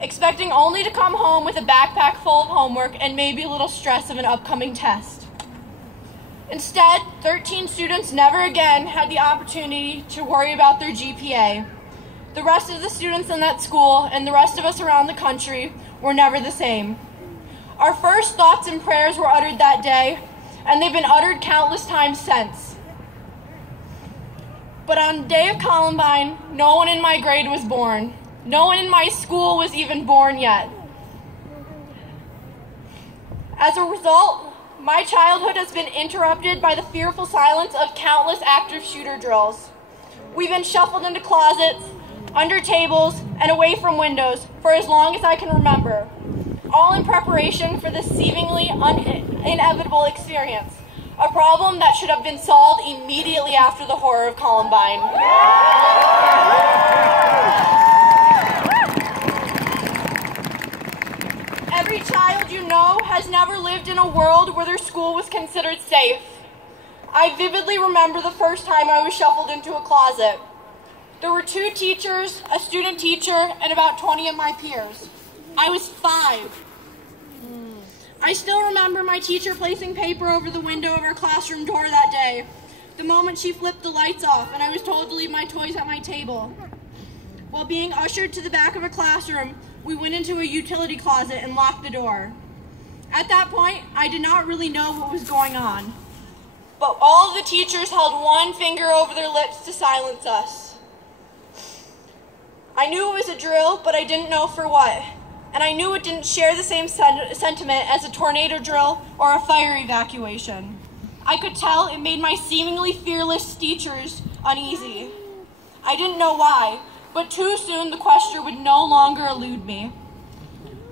expecting only to come home with a backpack full of homework and maybe a little stress of an upcoming test. Instead, 13 students never again had the opportunity to worry about their GPA. The rest of the students in that school and the rest of us around the country were never the same. Our first thoughts and prayers were uttered that day, and they've been uttered countless times since. But on the day of Columbine, no one in my grade was born. No one in my school was even born yet. As a result, my childhood has been interrupted by the fearful silence of countless active shooter drills. We've been shuffled into closets, under tables, and away from windows for as long as I can remember, all in preparation for this seemingly inevitable experience, a problem that should have been solved immediately after the horror of Columbine. Every child you know has never lived in a world where their school was considered safe. I vividly remember the first time I was shuffled into a closet. There were 2 teachers, a student teacher, and about 20 of my peers. I was 5. I still remember my teacher placing paper over the window of our classroom door that day, the moment she flipped the lights off and I was told to leave my toys at my table. While being ushered to the back of a classroom, we went into a utility closet and locked the door. At that point, I did not really know what was going on, but all of the teachers held one finger over their lips to silence us. I knew it was a drill, but I didn't know for what. And I knew it didn't share the same sentiment as a tornado drill or a fire evacuation. I could tell it made my seemingly fearless teachers uneasy. I didn't know why, but too soon the question would no longer elude me.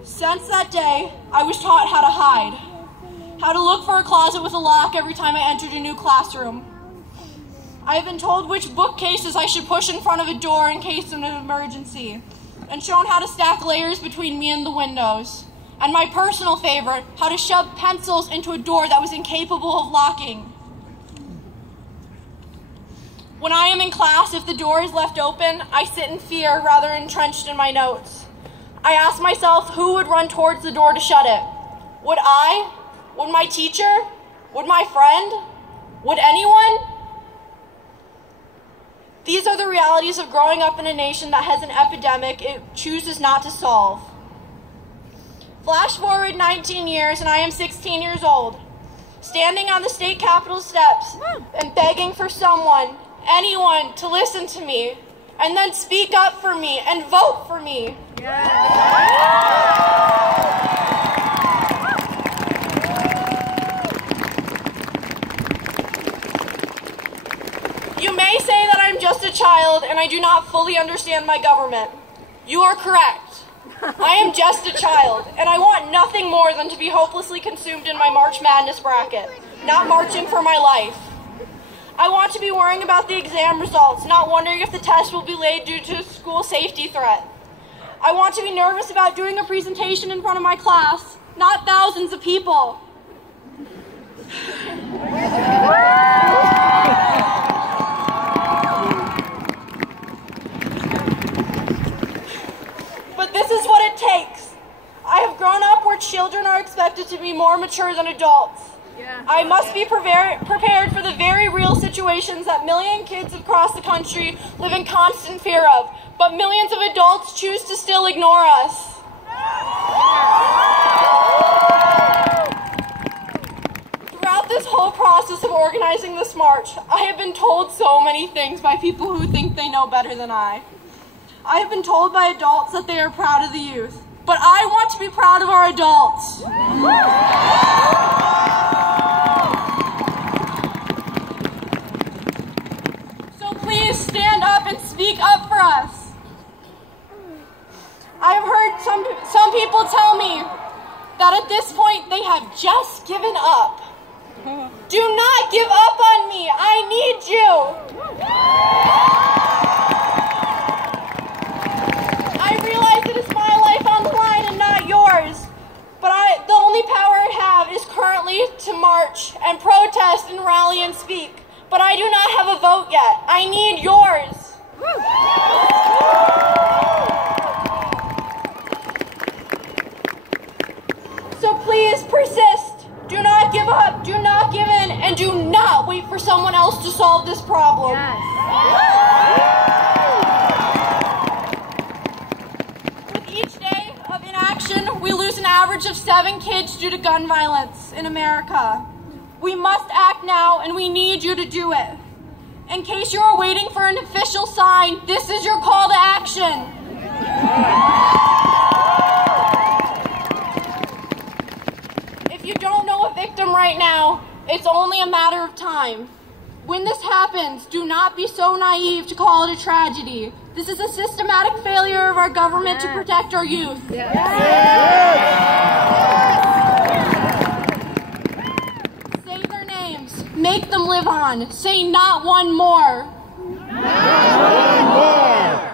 Since that day, I was taught how to hide, how to look for a closet with a lock every time I entered a new classroom. I have been told which bookcases I should push in front of a door in case of an emergency, and shown how to stack layers between me and the windows. And my personal favorite, how to shove pencils into a door that was incapable of locking. When I am in class, if the door is left open, I sit in fear rather entrenched in my notes. I ask myself who would run towards the door to shut it. Would I? Would my teacher? Would my friend? Would anyone? These are the realities of growing up in a nation that has an epidemic it chooses not to solve. Flash forward 19 years and I am 16 years old, standing on the state capitol steps and begging for someone, anyone, to listen to me and then speak up for me and vote for me. You may say that I'm just a child and I do not fully understand my government. You are correct. I am just a child, and I want nothing more than to be hopelessly consumed in my March Madness bracket, not marching for my life. I want to be worrying about the exam results, not wondering if the test will be late due to a school safety threat. I want to be nervous about doing a presentation in front of my class, not thousands of people. But this is what it takes. I have grown up where children are expected to be more mature than adults. I must be prepared for the very real situations that million kids across the country live in constant fear of, but millions of adults choose to still ignore us. Throughout this whole process of organizing this march, I have been told so many things by people who think they know better than I. I have been told by adults that they are proud of the youth, but I want to be proud of our adults. So please stand up and speak up for us. I have heard some people tell me that at this point they have just given up. Do not give up on me. I need you. I realize it is my life on the line and not yours, but the only power I have is currently to march and protest and rally and speak, but I do not have a vote yet. I need yours. Please persist. Do not give up. Do not give in. And do not wait for someone else to solve this problem. With each day of inaction, we lose an average of 7 kids due to gun violence in America. We must act now, and we need you to do it. In case you are waiting for an official sign, this is your call to action. If you don't know a victim right now, it's only a matter of time. When this happens, do not be so naive to call it a tragedy. This is a systematic failure of our government to protect our youth. Say their names. Make them live on. Say not one more. Not one more.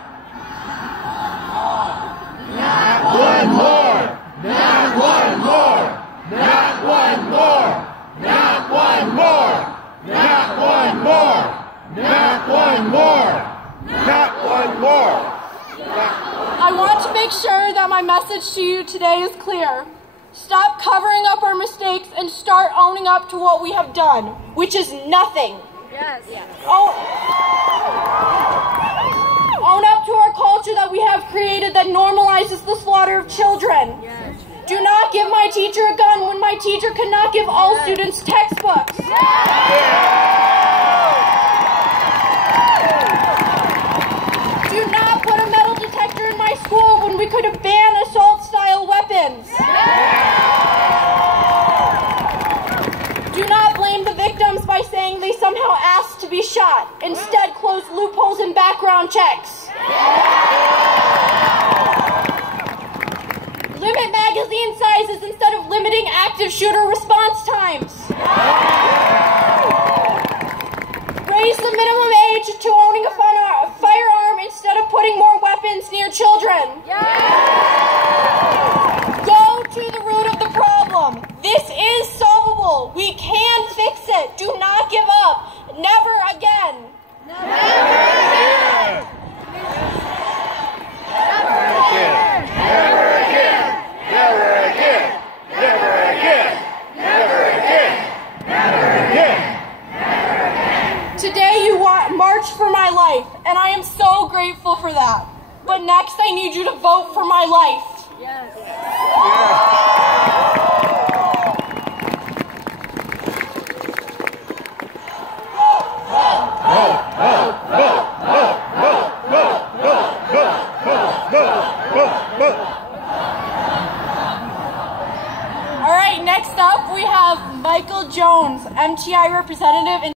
Not one more. Not one more. Not one more. Not one more. Not one more. Not one more. Not one more. I want to make sure that my message to you today is clear. Stop covering up our mistakes and start owning up to what we have done, which is nothing. Own up to our culture that we have created that normalizes the slaughter of children. Do not give my teacher a gun when my teacher could not give all students textbooks. Do not put a metal detector in my school when we could have banned assault-style weapons. Do not blame the victims by saying they somehow asked to be shot. Instead, close loopholes in background checks. Limit magazine sizes instead of limiting active shooter response times. Raise the minimum age to owning a firearm instead of putting more weapons near children. Go to the root of the problem. This is solvable. We can fix it. Do not give up. Never again. Never again. Never again. Never again. Never again. Never again. Never again. Never again. Today you marched for my life, and I am so grateful for that. But next I need you to vote for my life. All right, next up we have Michael Jones, MTI representative.